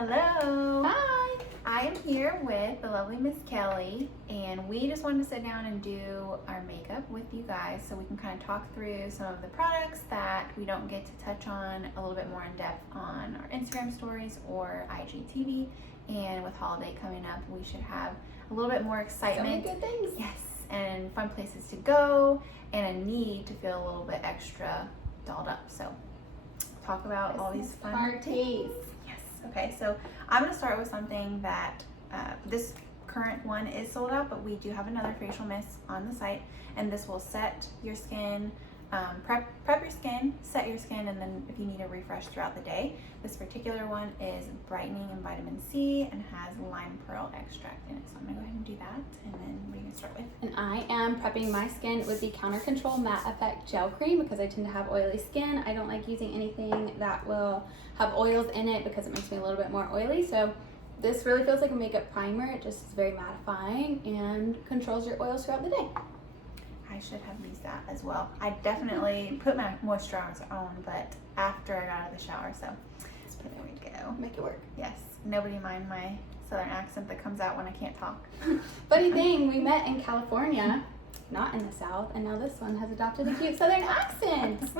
Hello. Hi. I am here with the lovely Miss Kelly, and we just wanted to sit down and do our makeup with you guys so we can kind of talk through some of the products that we don't get to touch on a little bit more in depth on our Instagram stories or IGTV. And with holiday coming up, we should have a little bit more excitement. So many good things. Yes, and fun places to go and a need to feel a little bit extra dolled up. So talk about all these fun parties. Yes. Okay, so I'm going to start with something that this current one is sold out, but we do have another facial mist on the site, and this will set your skin, prep your skin, set your skin, and then if you need a refresh throughout the day. This particular one is brightening and vitamin C and has lime pearl extract in it. So I'm going to go ahead and do that, and then what are you going to start with? And I am prepping my skin with the Counter Control Matte Effect Gel Cream because I tend to have oily skin. I don't like using anything that will have oils in it because it makes me a little bit more oily. So this really feels like a makeup primer. It just is very mattifying and controls your oils throughout the day. I should have used that as well. I definitely put my moisturizer on, but after I got out of the shower, so there we go. Make it work. Yes, nobody mind my southern accent that comes out when I can't talk. Funny thing, we met in California, not in the South, and now this one has adopted a cute southern accent.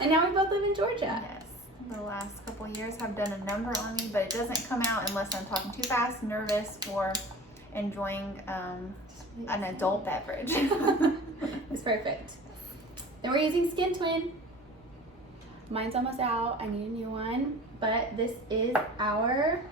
And now we both live in Georgia. Yes, the last couple of years have done a number on me, but it doesn't come out unless I'm talking too fast, nervous, or enjoying an adult beverage. It's perfect. Then we're using Skin Twin. Mine's almost out. I need a new one. But this is our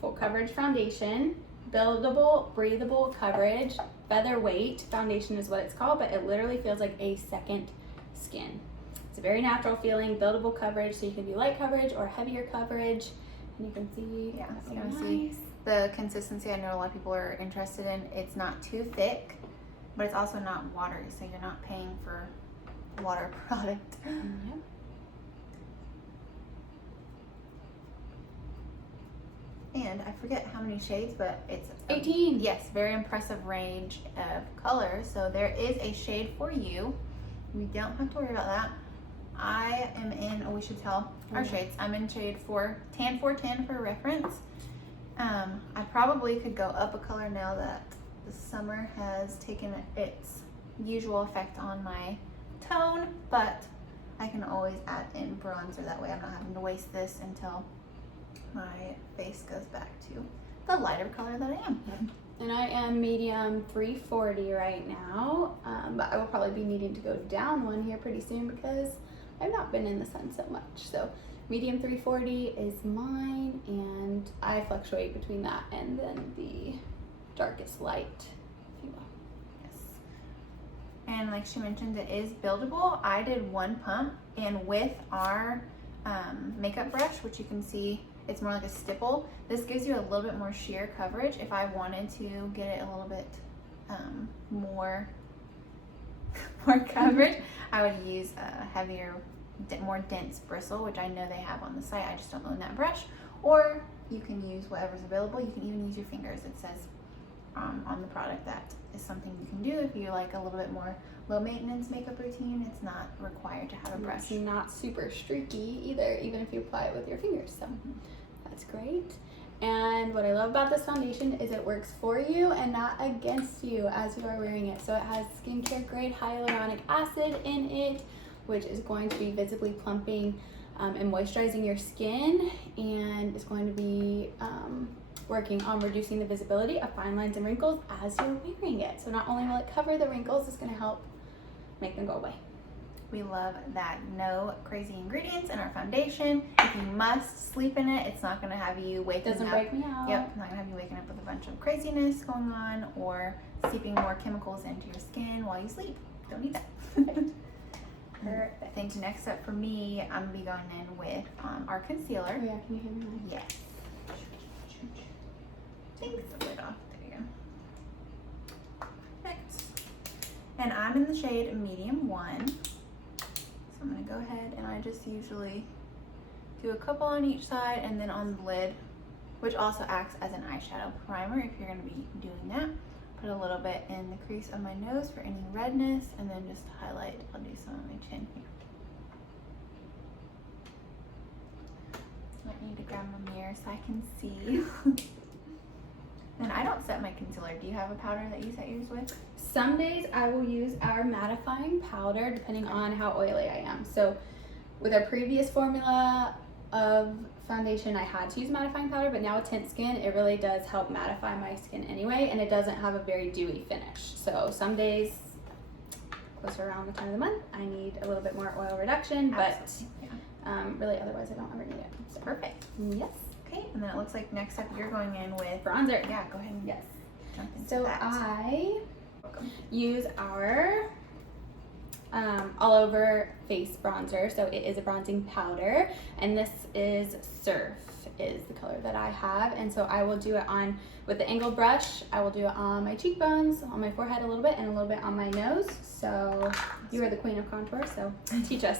full coverage foundation. Buildable, breathable coverage. Featherweight foundation is what it's called, but it literally feels like a second skin. It's a very natural feeling, buildable coverage, so you can do light coverage or heavier coverage. And you can see, Yeah, so you can nice. see the consistency. I know a lot of people are interested in. It's not too thick, but it's also not watery, so you're not paying for water product. Yep. And I forget how many shades, but it's 18. Yes, very impressive range of colors. So there is a shade for you. We don't have to worry about that. I am in, we should tell our shades. I'm in shade tan 410 for reference. I probably could go up a color now that the summer has taken its usual effect on my tone, but I can always add in bronzer. That way I'm not having to waste this until my face goes back to the lighter color that I am. And I am medium 340 right now, but I will probably be needing to go down one here pretty soon because I've not been in the sun so much. So medium 340 is mine, and I fluctuate between that and then the darkest light, if you will. Yes. And like she mentioned, it is buildable. I did one pump, and with our makeup brush, which you can see it's more like a stipple, this gives you a little bit more sheer coverage. If I wanted to get it a little bit more coverage, I would use a heavier, more dense bristle, which I know they have on the site. I just don't own that brush. Or you can use whatever's available. You can even use your fingers. It says on the product that is something you can do if you like a little bit more low maintenance makeup routine. It's not required to have a brush. It's not super streaky either, even if you apply it with your fingers. So that's great. And what I love about this foundation is it works for you and not against you as you are wearing it. So it has skincare grade hyaluronic acid in it, which is going to be visibly plumping and moisturizing your skin, and is going to be working on reducing the visibility of fine lines and wrinkles as you're wearing it. So not only will it cover the wrinkles, it's going to help make them go away. We love that no crazy ingredients in our foundation. If you must sleep in it, it's not going to have you waking up. Doesn't break me out. Yep, not going to have you waking up with a bunch of craziness going on or seeping more chemicals into your skin while you sleep. Don't need that. Perfect. I think next up for me, I'm going to be going in with our concealer. Oh yeah, can you hear me? Yes. Take the lid off. There you go. Perfect. And I'm in the shade medium 1. So I'm going to go ahead and I just usually do a couple on each side and then on the lid, which also acts as an eyeshadow primer if you're going to be doing that. Put a little bit in the crease of my nose for any redness, and then just to highlight, I'll do some on my chin here. Might need to grab my mirror so I can see. And I don't set my concealer. Do you have a powder that you set yours with? Some days I will use our mattifying powder depending on how oily I am. So with our previous formula of foundation, I had to use mattifying powder, but now with tint skin, it really does help mattify my skin anyway, and it doesn't have a very dewy finish. So some days, closer around the time of the month, I need a little bit more oil reduction, but really otherwise I don't ever need it. So. Perfect. Yes. Okay, and then it looks like next up you're going in with Bronzer. Yeah, go ahead and Yes. jump into So that. I use our all over face bronzer. So it is a bronzing powder, and this is Surf is the color that I have. And so I will do it on with the angled brush. I will do it on my cheekbones, on my forehead a little bit, and a little bit on my nose. So you are the queen of contour, so teach us.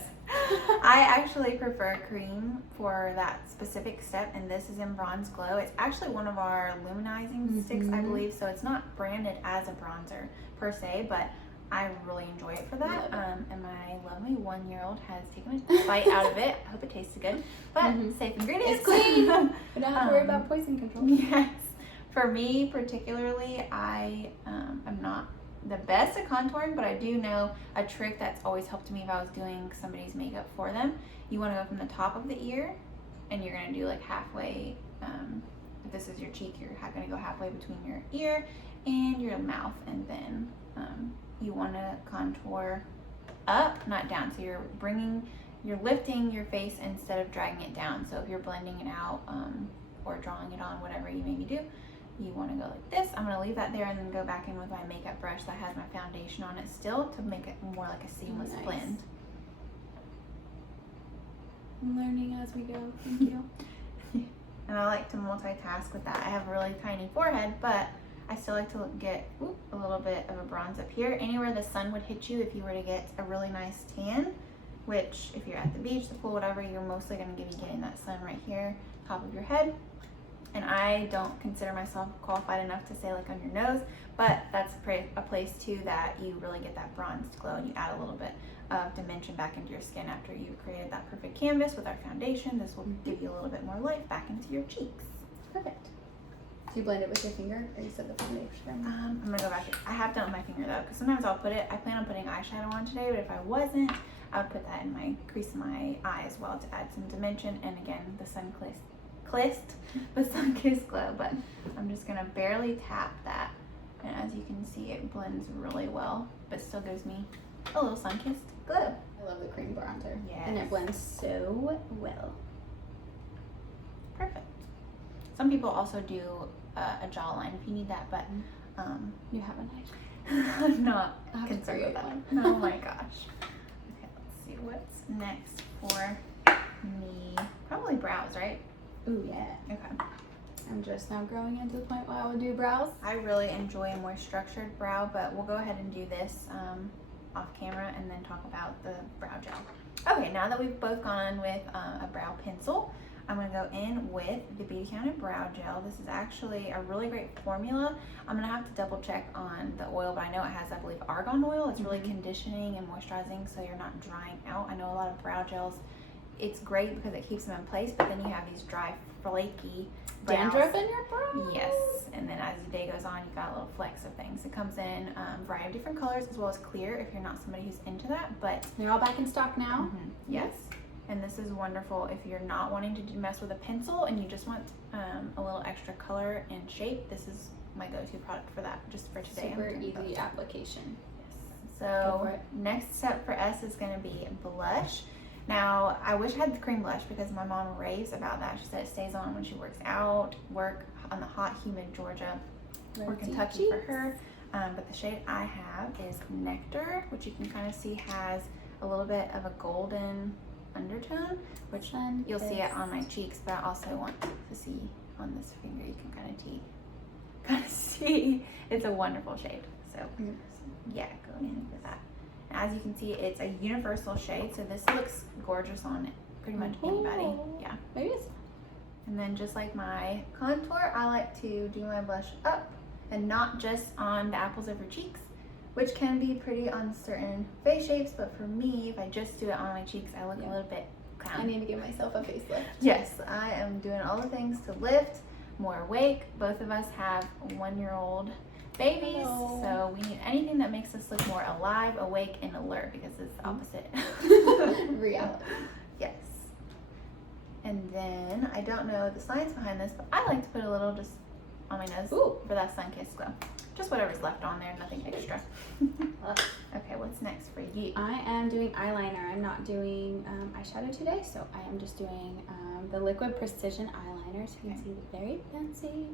I actually prefer cream for that specific step, and this is in Bronze Glow. It's actually one of our luminizing sticks, I believe, so it's not branded as a bronzer per se, but I really enjoy it for that. And my lovely 1-year-old has taken a bite out of it. I hope it tasted good, but safe ingredients. It's clean. We don't have to worry about poison control. Yes. For me particularly, I am not the best at contouring, but I do know a trick that's always helped me if I was doing somebody's makeup for them. You want to go from the top of the ear, and you're going to do like halfway, if this is your cheek, you're going to go halfway between your ear and your mouth, and then you want to contour up, not down. So you're lifting your face instead of dragging it down. So if you're blending it out or drawing it on, whatever you maybe do, you want to go like this. I'm going to leave that there and then go back in with my makeup brush that has my foundation on it still to make it more like a seamless blend. I'm learning as we go. Thank you. And I like to multitask with that. I have a really tiny forehead, but I still like to get a little bit of a bronze up here. Anywhere the sun would hit you if you were to get a really nice tan, which if you're at the beach, the pool, whatever, you're mostly going to be getting that sun right here, top of your head. And I don't consider myself qualified enough to say like on your nose, but that's a place too that you really get that bronzed glow, and you add a little bit of dimension back into your skin after you've created that perfect canvas with our foundation. This will give you a little bit more life back into your cheeks. Perfect. Do you blend it with your finger, or you said the foundation? I'm gonna go back. I have done it with my finger though, because sometimes I'll put it. I plan on putting eyeshadow on today, but if I wasn't, I would put that in my crease of my eye as well to add some dimension. And again, the sun-kissed glow. But I'm just gonna barely tap that, and as you can see, it blends really well, but still gives me a little sun-kissed glow. I love the cream bronzer. Yes. And it blends so well. Perfect. Some people also do a jawline if you need that, but You have a nice. I'm not I'll have to concerned create with that. one. Oh my gosh. Okay, let's see what's next for me. Probably brows, right? Ooh, yeah. Okay. I'm just now growing into the point where I will do brows. I really enjoy a more structured brow, but we'll go ahead and do this off camera and then talk about the brow gel. Okay, now that we've both gone with a brow pencil, I'm going to go in with the BeautyCounter Brow Gel. This is actually a really great formula. I'm going to have to double check on the oil, but I know it has, I believe, argan oil. It's really conditioning and moisturizing, so you're not drying out. I know a lot of brow gels, it's great because it keeps them in place, but then you have these dry, flaky brows. Dandruff in your brows? Yes, and then as the day goes on, you've got a little flecks of things. It comes in a variety of different colors as well as clear if you're not somebody who's into that, but They're all back in stock now. yes. And this is wonderful if you're not wanting to mess with a pencil and you just want a little extra color and shape. This is my go-to product for that, just for today. Super I'm doing easy both. application. Yes. Go for So it. next step for us is going to be blush. Now, I wish I had the cream blush because my mom raves about that. She said it stays on when she works out, work on the hot, humid Georgia or Rosy Kentucky for cheeks. her. But the shade I have is Nectar, which you can kind of see has a little bit of a golden undertone, which you'll see it on my cheeks, but I also want to see on this finger. You can kind of see it's a wonderful shade. So yeah, go in with that. And as you can see, it's a universal shade, so this looks gorgeous on pretty much anybody. Yeah. Maybe it's And then just like my contour, I like to do my blush up and not just on the apples of your cheeks, which can be pretty on certain face shapes, but for me, if I just do it on my cheeks, I look a little bit crown. I need to give myself a facelift. Yes, I am doing all the things to lift, more awake. Both of us have 1-year-old babies, Hello. so we need anything that makes us look more alive, awake, and alert, because it's the opposite. Reality. Yes. And then, I don't know the science behind this, but I like to put a little just on my nose for that sun-kissed glow. Just whatever's left on there, nothing extra. Okay, what's next for you? I am doing eyeliner. I'm not doing eyeshadow today, so I am just doing the Liquid Precision eyeliner. So you can see the very fancy,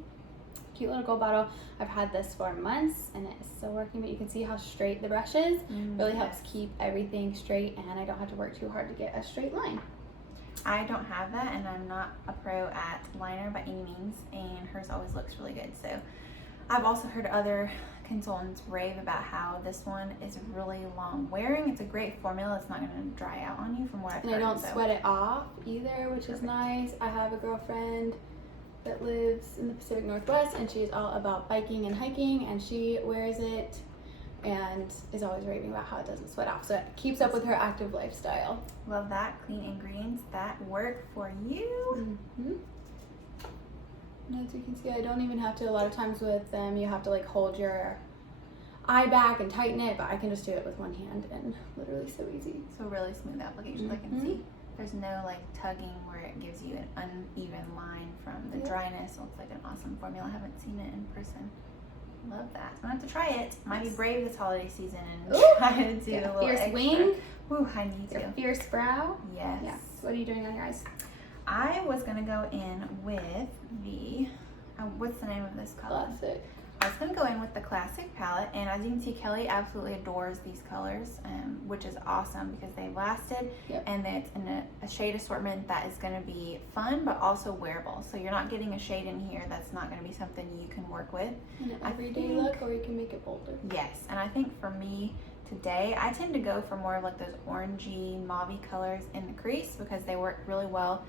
cute little gold bottle. I've had this for months and it is still working, but you can see how straight the brush is. Really helps keep everything straight, and I don't have to work too hard to get a straight line. I don't have that, and I'm not a pro at liner by any means, and hers always looks really good. So I've also heard other consultants rave about how this one is really long wearing. It's a great formula. It's not going to dry out on you from what I've heard. And I don't sweat it off either, which is nice. I have a girlfriend that lives in the Pacific Northwest, and she's all about biking and hiking, and she wears it and is always raving about how it doesn't sweat off. So it keeps up with her active lifestyle. Love that. Clean ingredients that work for you. And as you can see, I don't even have to, a lot of times with them, you have to like hold your eye back and tighten it, but I can just do it with one hand, and literally so easy. So really smooth applications. I can see there's no like tugging where it gives you an uneven line from the dryness. It looks like an awesome formula. I haven't seen it in person. Love that. I'm gonna have to try it. Might be brave this holiday season and try to do a little fierce extra. wing. Ooh, I need to. Your fierce brow. Yes. Yes. What are you doing on your eyes? I was gonna go in with the what's the name of this color? Classic. I was gonna go in with the classic palette, and as you can see, Kelly absolutely adores these colors, which is awesome because they've lasted, and it's in a shade assortment that is gonna be fun but also wearable. So you're not getting a shade in here that's not gonna be something you can work with. An everyday look, or you can make it bolder. Yes, and I think for me today, I tend to go for more of like those orangey, mauvey colors in the crease because they work really well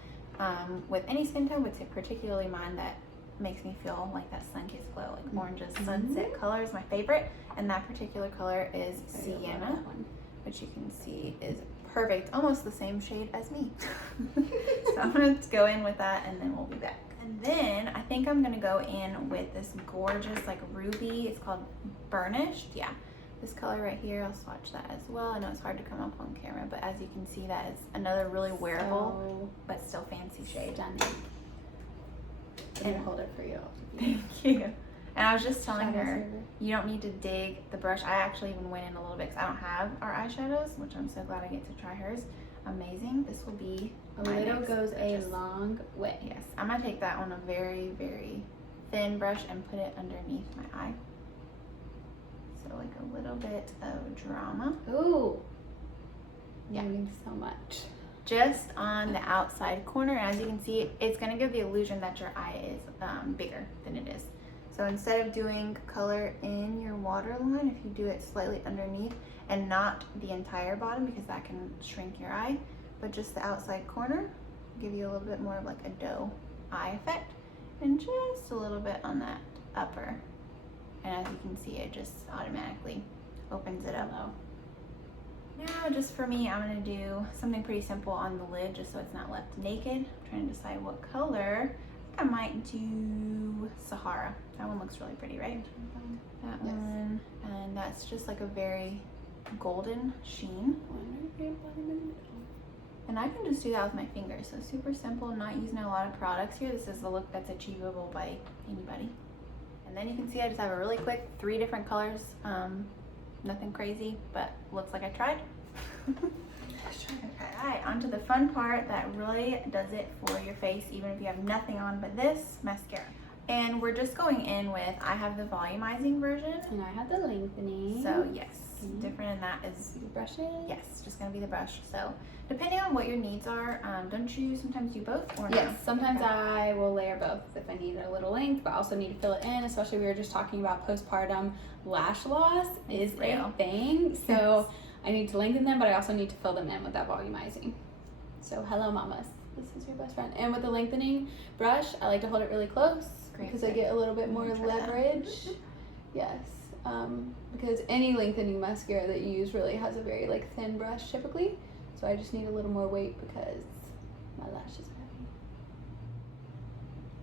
with any skin tone, but particularly mine that makes me feel like that sun-kissed glow. Like oranges, sunset color is my favorite, and that particular color is Sienna, which you can see is perfect, almost the same shade as me. So I'm gonna go in with that, and then we'll be back. And then I think I'm gonna go in with this gorgeous like ruby, it's called Burnished. Yeah, this color right here, I'll swatch that as well. I know it's hard to come up on camera, but as you can see, that is another really wearable but still fancy shade. Stunning. And hold it for you. Thank you. And I was just telling her, you don't need to dig the brush. I actually even went in a little bit because I don't have our eyeshadows, which I'm so glad I get to try hers. Amazing. This will be a little goes a long way. Yes, I'm gonna take that on a very, very thin brush and put it underneath my eye. So like a little bit of drama. Ooh. Yeah. So much. Just on the outside corner, and as you can see, it's going to give the illusion that your eye is bigger than it is. So instead of doing color in your waterline, if you do it slightly underneath and not the entire bottom, because that can shrink your eye, but just the outside corner, give you a little bit more of like a doe eye effect, and just a little bit on that upper. And as you can see, it just automatically opens it up. Now, just for me, I'm going to do something pretty simple on the lid just so it's not left naked. I'm trying to decide what color. I might do Sahara. That one looks really pretty, right? That one. And that's just like a very golden sheen. And I can just do that with my fingers. So super simple, not using a lot of products here. This is the look that's achievable by anybody. And then you can see I just have a really quick 3 different colors. Nothing crazy, but looks like I tried. Okay, all right, on to the fun part that really does it for your face, even if you have nothing on but this mascara. And we're just going in with, I have the volumizing version. And I have the lengthening. So yes, different in that is the brushes. Yes, just gonna be the brush. So depending on what your needs are, don't you sometimes do both or no? Yes, sometimes I will layer both if I need a little length, but I also need to fill it in, especially we were just talking about postpartum lash loss is a thing. So I need to lengthen them, but I also need to fill them in with that volumizing. So hello mamas, this is your best friend. And with the lengthening brush, I like to hold it really close because I get a little bit more leverage. Yes, because any lengthening mascara that you use really has a very like thin brush typically. So I just need a little more weight because My lashes are heavy.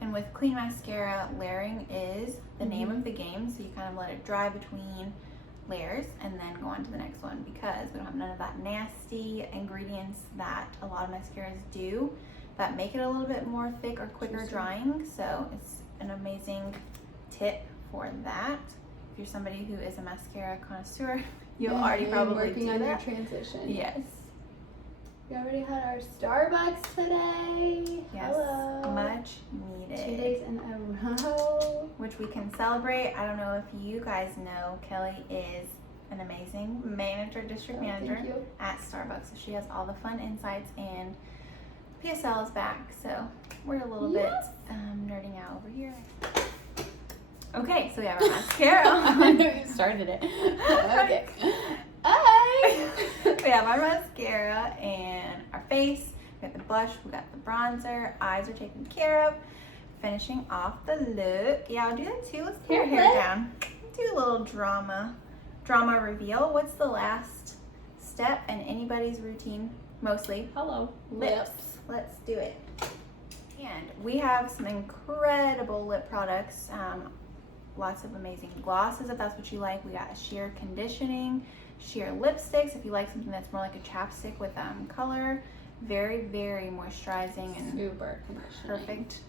And with clean mascara, layering is the name of the game. So you kind of let it dry between layers and then go on to the next one, because we don't have none of that nasty ingredients that a lot of mascaras do that make it a little bit more thick or quicker drying. So it's an amazing tip for that. If you're somebody who is a mascara connoisseur, you'll already probably working do on that. your transition. Yes. We already had our Starbucks today. Yes. Hello. Much needed. 2 days in a row. Which we can celebrate. I don't know if you guys know, Kelly is an amazing manager, district manager Thank you. at Starbucks. So she has all the fun insights, and PSL is back. So we're a little bit nerding out over here. Okay, so we have our mascara. I know you started it. Okay. Hi. We have our mascara and our face. We got the blush, we got the bronzer, eyes are taken care of. Finishing off the look. Yeah, I'll do that too. Let's put your hair down. Do a little drama reveal. What's the last step in anybody's routine? Mostly. Hello. Lips. Let's do it. And we have some incredible lip products. Lots of amazing glosses if that's what you like. We got a sheer conditioning, sheer lipsticks if you like something that's more like a chapstick with color. Very, very moisturizing and Super conditioning. perfect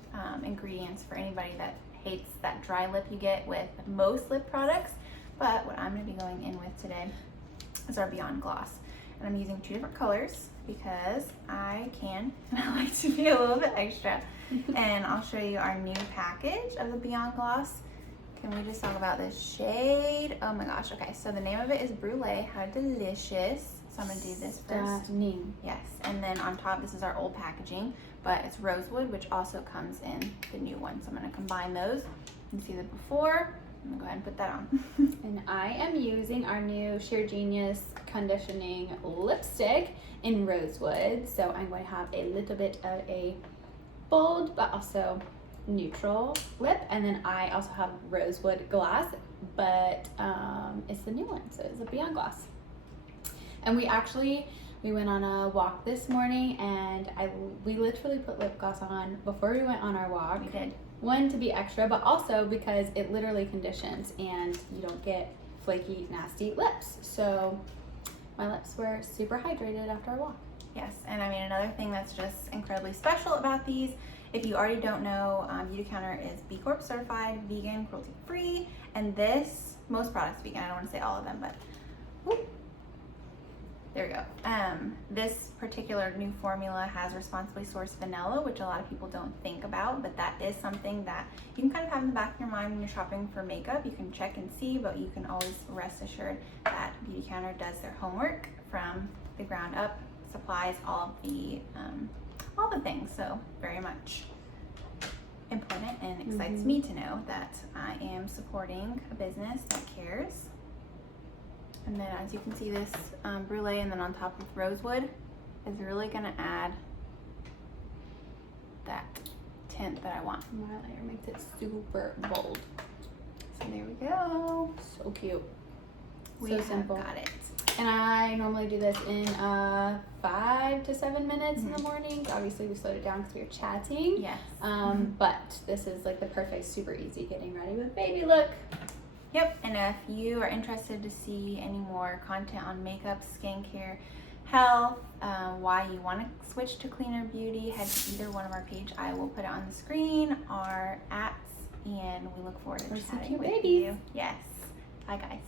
ingredients for anybody that hates that dry lip you get with most lip products. But what I'm going to be going in with today is our Beyond Gloss. And I'm using 2 different colors because I can and I like to be a little bit extra. And I'll show you our new package of the Beyond Gloss. Can we just talk about this shade? Oh my gosh. Okay, so the name of it is Brulee. How delicious. So I'm going to do this first. Stunning. Yes, and then on top, this is our old packaging, but it's rosewood, which also comes in the new one. So I'm going to combine those. You see the before. I'm going to go ahead and put that on. And I am using our new Sheer Genius conditioning lipstick in rosewood. So I'm going to have a little bit of a bold, but also neutral lip. And then I also have rosewood gloss, but it's the new one. So it's a Beyond Gloss. And we went on a walk this morning, and we literally put lip gloss on before we went on our walk. We did. One, to be extra, but also because it literally conditions and you don't get flaky, nasty lips. So my lips were super hydrated after our walk. Yes, and I mean, another thing that's just incredibly special about these, if you already don't know, BeautyCounter is B Corp certified, vegan, cruelty-free, and most products vegan. I don't want to say all of them, but whoop. There we go. This particular new formula has responsibly sourced vanilla, which a lot of people don't think about, but that is something that you can kind of have in the back of your mind when you're shopping for makeup. You can check and see, but you can always rest assured that BeautyCounter does their homework from the ground up, supplies all the things. So very much important, and excites me to know that I am supporting a business that cares. And then as you can see, this Brulee and then on top with rosewood is really going to add that tint that I want. My layer makes it super bold. So there we go. So cute. We So have simple. got it. And I normally do this in 5 to 7 minutes in the morning. Obviously, we slowed it down because we were chatting. Yes. But this is like the perfect, super easy getting ready with baby look. Yep, and if you are interested to see any more content on makeup, skincare, health, why you want to switch to cleaner beauty, head to either one of our page. I will put it on the screen, our apps, and we look forward to Or see chatting cute with babies. you. Yes. Bye, guys.